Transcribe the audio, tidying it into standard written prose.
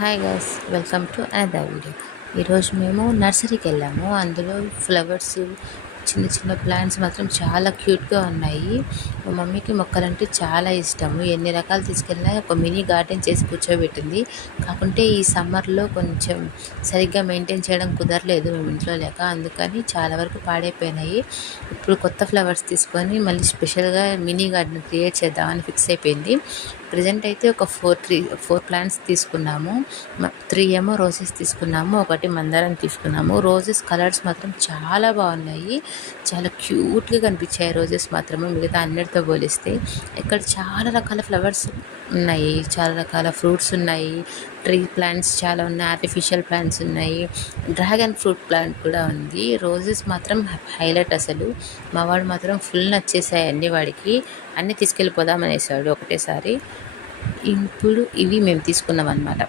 Hi guys, welcome to another video. ఈరోజు మేము నర్సరీకి వెళ్ళాము. అందులో ఫ్లవర్స్, చిన్న చిన్న ప్లాంట్స్ మాత్రం చాలా క్యూట్గా ఉన్నాయి. మా మమ్మీకి మొక్కలంటే చాలా ఇష్టము. ఎన్ని రకాలు తీసుకెళ్ళినా ఒక మినీ గార్డెన్ చేసి కూర్చోబెట్టింది. కాకుంటే ఈ సమ్మర్లో కొంచెం సరిగ్గా మెయింటైన్ చేయడం కుదరలేదు మేము ఇంట్లో లేక, అందుకని చాలా వరకు పాడైపోయినాయి. ఇప్పుడు కొత్త ఫ్లవర్స్ తీసుకొని మళ్ళీ స్పెషల్గా మినీ గార్డెన్ క్రియేట్ చేద్దామని ఫిక్స్ అయిపోయింది. ప్రజెంట్ అయితే ఒక ఫోర్ ప్లాంట్స్ తీసుకున్నాము. 3 ఏమో రోజెస్ తీసుకున్నాము, ఒకటి మందారం తీసుకున్నాము. రోజెస్ కలర్స్ మాత్రం చాలా బాగున్నాయి, చాలా క్యూట్గా కనిపించాయి రోజెస్ మాత్రమే మిగతా అన్నిటితో పోలిస్తే. ఇక్కడ చాలా రకాల ఫ్లవర్స్ ఉన్నాయి, చాలా రకాల ఫ్రూట్స్ ఉన్నాయి, ట్రీ ప్లాంట్స్ చాలా ఉన్నాయి, ఆర్టిఫిషియల్ ప్లాంట్స్ ఉన్నాయి, డ్రాగన్ ఫ్రూట్ ప్లాంట్ కూడా ఉంది. రోజెస్ మాత్రం హైలైట్ అసలు. మా వాడు మాత్రం ఫుల్ నచ్చేసాయి అన్ని, వాడికి అన్నీ తీసుకెళ్ళిపోదాం అనేసాడు ఒకటేసారి. ఇప్పుడు ఇవి మేము తీసుకున్నాం అన్నమాట.